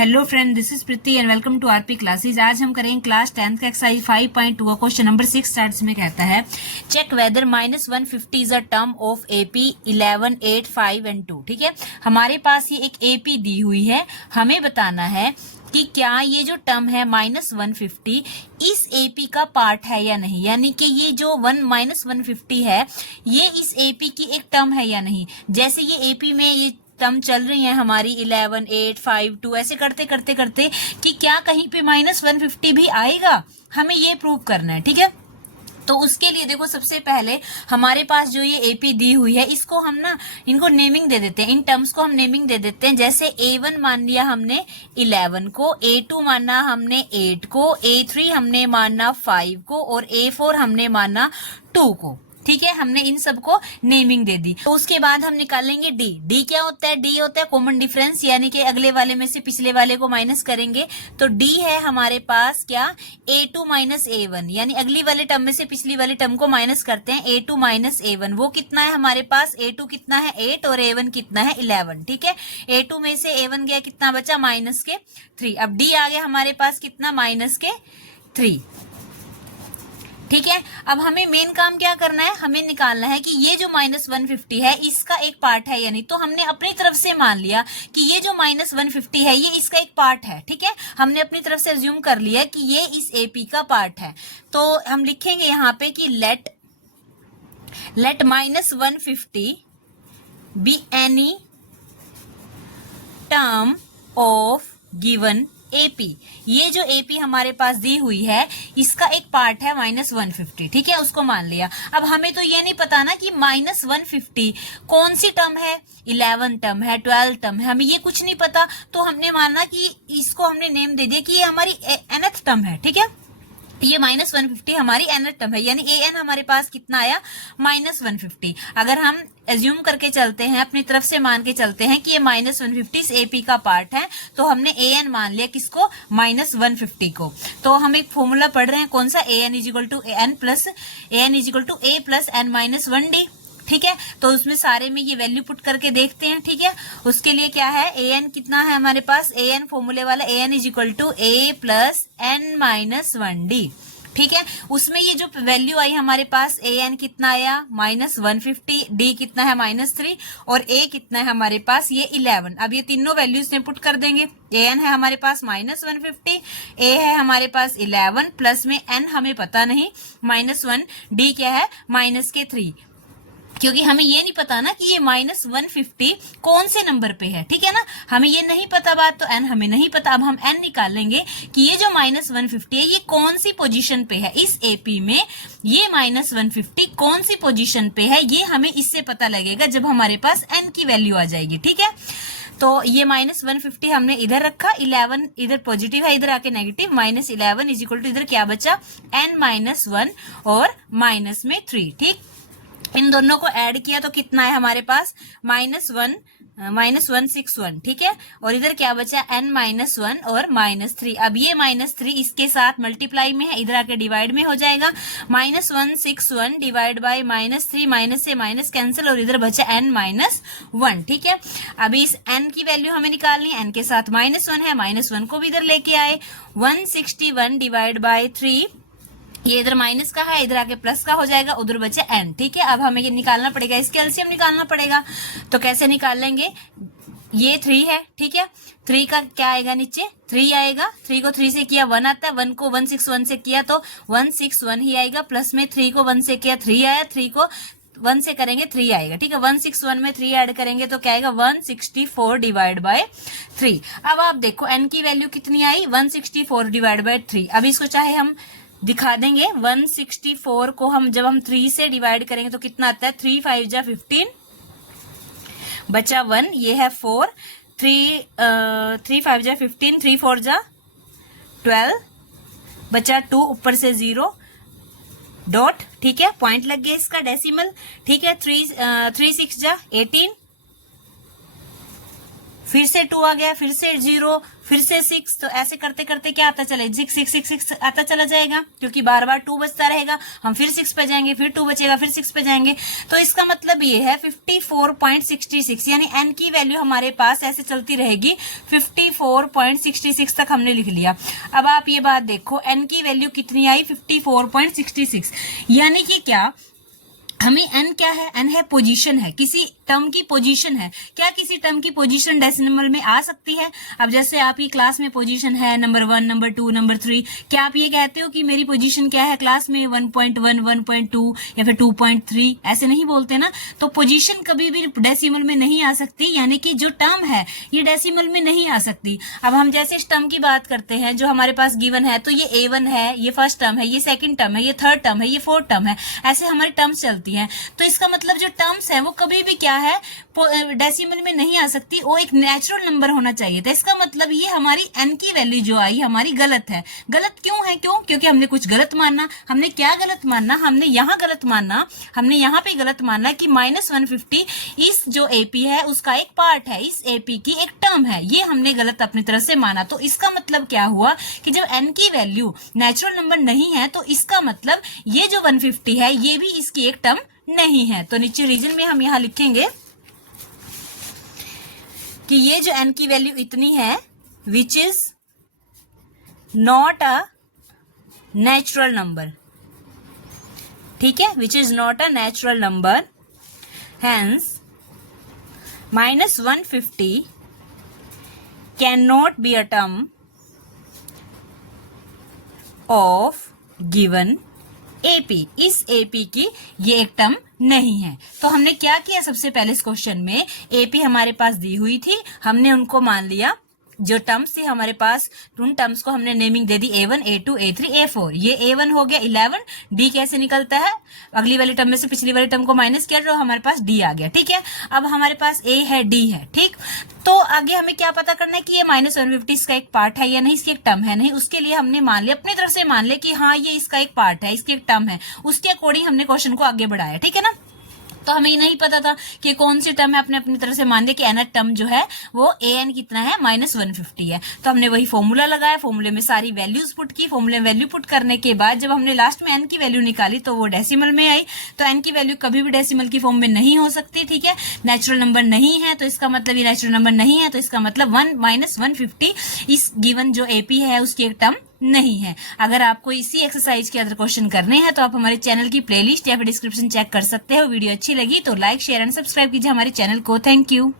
Hello friend, this is Preeti and welcome to RP classes. आज हम करेंगे क्लास 10th का एक्सरसाइज 5.2 का क्वेश्चन नंबर 6 स्टार्ट्स में कहता है check whether -150 is a term of AP 11, 8, 5 and 2। ठीक है, हमारे पास ये एक एपी दी हुई है, हमें बताना है कि क्या ये जो टर्म है -150 इस एपी का पार्ट है या नहीं, यानी कि ये जो -150 है ये इस एपी की एक टर्म है या नहीं। जैसे ये एपी में ये टर्म चल रही है हमारी 11, 8, 5, 2 ऐसे करते करते करते कि क्या कहीं पे -150 भी आएगा, हमें ये प्रूव करना है। ठीक है, तो उसके लिए देखो सबसे पहले हमारे पास जो ये एपी दी हुई है इसको हम ना इनको नेमिंग दे देते हैं, इन टर्म्स को हम नेमिंग दे देते हैं। जैसे A1 मान लिया हमने 11 को, A2 माना हमने 8 को, A3 हमने माना 5 को और A4 हमने माना 2 को। ठीक है, हमने इन सबको नेमिंग दे दी। तो उसके बाद हम निकालेंगे डी। डी क्या होता है? डी होता है कॉमन डिफरेंस, यानी कि अगले वाले में से पिछले वाले को माइनस करेंगे। तो डी है हमारे पास क्या? A2 माइनस A1, यानी अगली वाले टर्म में से पिछली वाले टर्म को माइनस करते हैं। A2 माइनस A1 वो कितना है हमारे पास? A2 कितना है? 8 और A1 कितना है? 11। ठीक है, A2 में से A1 गया, कितना बचा? -3। अब डी आ गया हमारे पास कितना? -3। ठीक है, अब हमें मेन काम क्या करना है? हमें निकालना है कि ये जो -150 है इसका एक पार्ट है या नहीं। तो हमने अपनी तरफ से मान लिया कि ये जो -150 है ये इसका एक पार्ट है। ठीक है, हमने अपनी तरफ से अज्यूम कर लिया कि ये इस एपी का पार्ट है। तो हम लिखेंगे यहाँ पे कि let -150 be any term of given AP. ये जो एपी हमारे पास दी हुई है इसका एक पार्ट है -150। ठीक है, उसको मान लिया। अब हमें तो ये नहीं पता ना कि -150 कौन सी टर्म है, 11 टर्म है, 12 टर्म है, हमें ये कुछ नहीं पता। तो हमने माना कि इसको हमने नेम दे दिया कि ये हमारी nth टर्म है। ठीक है, ये -150 हमारी nth टर्म है, यानी an हमारे पास कितना आया? -150। अगर हम एज्यूम करके चलते हैं, अपनी तरफ से मान के चलते हैं कि ये -150 इस एपी का पार्ट है, तो हमने an मान लिया किसको? -150 को। तो हम एक फॉर्मूला पढ़ रहे हैं, कौन सा? an = n plus an = a plus n - 1d। ठीक है, तो उसमें सारे में ये वैल्यू पुट करके देखते हैं। ठीक है, उसके लिए क्या है? an कितना है हमारे पास? an फॉर्मूले वाला an = a plus n - 1d। ठीक है, उसमें ये जो वैल्यू आई हमारे पास an कितना आया? -150, d कितना है? -3 और a कितना है हमारे पास? ये 11। अब ये तीनों वैल्यूज में पुट कर देंगे। an है हमारे पास -150, a है हमारे पास 11 प्लस में n हमें पता नहीं -1, d क्या है? -3, क्योंकि हमें ये नहीं पता ना कि ये -150 कौन से नंबर पे है। ठीक है ना, हमें ये नहीं पता बात, तो n हमें नहीं पता। अब हम n निकालेंगे कि ये जो -150 है ये कौन सी पोजीशन पे है इस एपी में, ये -150 कौन सी पोजीशन पे है, ये हमें इससे पता लगेगा जब हमारे पास n की वैल्यू आ जाएगी। ठीक है, तो ये -150 हमने इधर रखा, 11 इधर पॉजिटिव है, इधर आके नेगेटिव, -11 = इधर क्या बचा? n - 1 और माइनस में 3। ठीक, इन दोनों को ऐड किया तो कितना है हमारे पास? -161। ठीक है, और इधर क्या बचा? n - 1 और -3। अब ये -3 इसके साथ मल्टीप्लाई में है, इधर आके डिवाइड में हो जाएगा। -161 डिवाइड बाय -3, माइनस से माइनस कैंसिल और इधर बचा n - 1। ठीक है, अभी इस n की वैल्यू हमें निकालनी है, n के साथ -1 है, -1 को भी इधर लेके आए। 161 डिवाइड बाय 3, ये इधर माइनस का है, इधर आके प्लस का हो जाएगा, उधर बचे n। ठीक है, अब हमें ये निकालना पड़ेगा, इसके एलसीएम निकालना पड़ेगा। तो कैसे निकालेंगे? ये 3 है। ठीक है, 3 का क्या आएगा? नीचे 3 आएगा, 3 को 3 से किया 1 आता है, 1 को 161 से किया तो 161 ही आएगा, प्लस में 3 को 1 से किया 3 आया, 3 को 1 से करेंगे 3 आएगा। ठीक है, 161 में 3 ऐड करेंगे तो क्या आएगा? 164 डिवाइड बाय 3। अब आप देखो n की वैल्यू कितनी आई? 164 डिवाइड बाय 3। अब इसको चाहे हम दिखा देंगे, 164 को हम जब हम 3 से डिवाइड करेंगे तो कितना आता है? 3 5 जा 15, बचा 1, ये है 4, 3 5 जा 15, 3 4 जा 12, बचा 2, ऊपर से 0 डॉट। ठीक है, पॉइंट लग गया इसका, डेसिमल। ठीक है, 3 6 जा 18, फिर से 2 आ गया, फिर से 0, फिर से 6, तो ऐसे करते करते क्या आता चले 6 6 6 6 आता चला जाएगा, क्योंकि बार बार 2 बचता रहेगा। हम फिर 6 पे जाएंगे, फिर 2 बचेगा, फिर 6 पे जाएंगे। तो इसका मतलब ये है 54.66, यानी n की वैल्यू हमारे पास ऐसे चलती रहेगी 54.66 तक हमने लिख लिया। अब आप ये बात देखो, n की वैल्यू कितनी आई 54.66, यानी कि क्या हमें n क्या है, n है पोजीशन है, किसी टर्म की पोजीशन है। क्या किसी टर्म की पोजीशन डेसिमल में आ सकती है? अब जैसे आपकी क्लास में पोजीशन है नंबर 1, नंबर 2, नंबर 3, क्या आप ये कहते हो कि मेरी पोजीशन क्या है क्लास में 1.1, 1.2 या फिर 2.3? ऐसे नहीं बोलते ना। तो पोजीशन कभी भी डेसिमल में नहीं आ सकती, यानी कि जो टर्म है ये डेसिमल में नहीं आ सकती। अब हम जैसे इस टर्म की बात करते हैं जो हमारे पास गिवन है, तो ये A1 है, ये फर्स्ट टर्म है, ये सेकंड टर्म है, ये थर्ड टर्म है, ये फोर्थ टर्म है, ऐसे हमारी टर्म्स चलती है। तो इसका मतलब जो टर्म्स है वो कभी भी क्या है डेसिमल में नहीं आ सकती, वो एक नेचुरल नंबर होना चाहिए था। इसका मतलब ये हमारी n की वैल्यू जो आई हमारी गलत है। गलत क्यों है? क्योंकि हमने कुछ गलत माना। हमने क्या गलत माना? हमने यहाँ गलत माना, हमने यहाँ पे गलत माना कि -150 इस जो AP है उसका एक पार्ट है, इस AP की एक टर्म है, ये हमने गलत अपनी तरफ से माना। तो इसका मतलब क्या हुआ कि जब n की वैल्यू नेचुरल नंबर नहीं है तो इसका मतलब ये जो 150 है ये भी इसकी एक टर्म नहीं है। तो नीचे रीजन में हम यहां लिखेंगे कि ये जो n की वैल्यू इतनी है which is not a natural number, ठीक है, which is not a natural number, hence -150 can not be a term of given AP। इस AP की ये एक टर्म नहीं है। तो हमने क्या किया, सबसे पहले इस क्वेश्चन में AP हमारे पास दी हुई थी, हमने उनको मान लिया, जो टर्म्स थी हमारे पास उन टर्म्स को हमने नेमिंग दे दी A1, A2, A3, A4। ये A1 हो गया 11, D कैसे निकलता है, अगली वाली टर्म में से पिछली वाली टर्म को माइनस किया तो हमारे पास D आ गया, ठीक है। अब हमारे पास A है, D है, ठीक। तो आगे हमें क्या पता करना है कि ये -150 इसका एक पार्ट है या नहीं, इसकी एक टर्म है नहीं। उसके लिए हमने मान लिया, अपनी तरफ से मान लिया कि हाँ ये इसका एक पार्ट है, इसकी एक टर्म है, उसके अकॉर्डिंग हमने क्वेश्चन को आगे बढ़ाया, ठीक है ना। तो हमें ये नहीं पता था कि कौन सी टर्म है, अपने अपनी तरफ से मान लिया कि nth टर्म जो है वो an कितना है -150 है। तो हमने वही फॉर्मूला लगाया, फॉर्मूले में सारी वैल्यूज पुट की, फॉर्मूले में वैल्यू पुट करने के बाद जब हमने लास्ट में n की वैल्यू निकाली तो वो डेसिमल में आई। तो n की वैल्यू कभी भी डेसिमल की फॉर्म में नहीं हो सकती, ठीक है, नेचुरल नंबर नहीं है। तो इसका मतलब ये नेचुरल नंबर नहीं है, तो इसका मतलब 1-150 इस गिवन जो AP है उसकी एक टर्म नहीं है। अगर आपको इसी एक्सरसाइज के अंदर क्वेश्चन करने हैं तो आप हमारे चैनल की प्लेलिस्ट या फिर डिस्क्रिप्शन चेक कर सकते हो। वीडियो अच्छी लगी तो लाइक, शेयर एंड सब्सक्राइब कीजिए हमारे चैनल को। Thank you.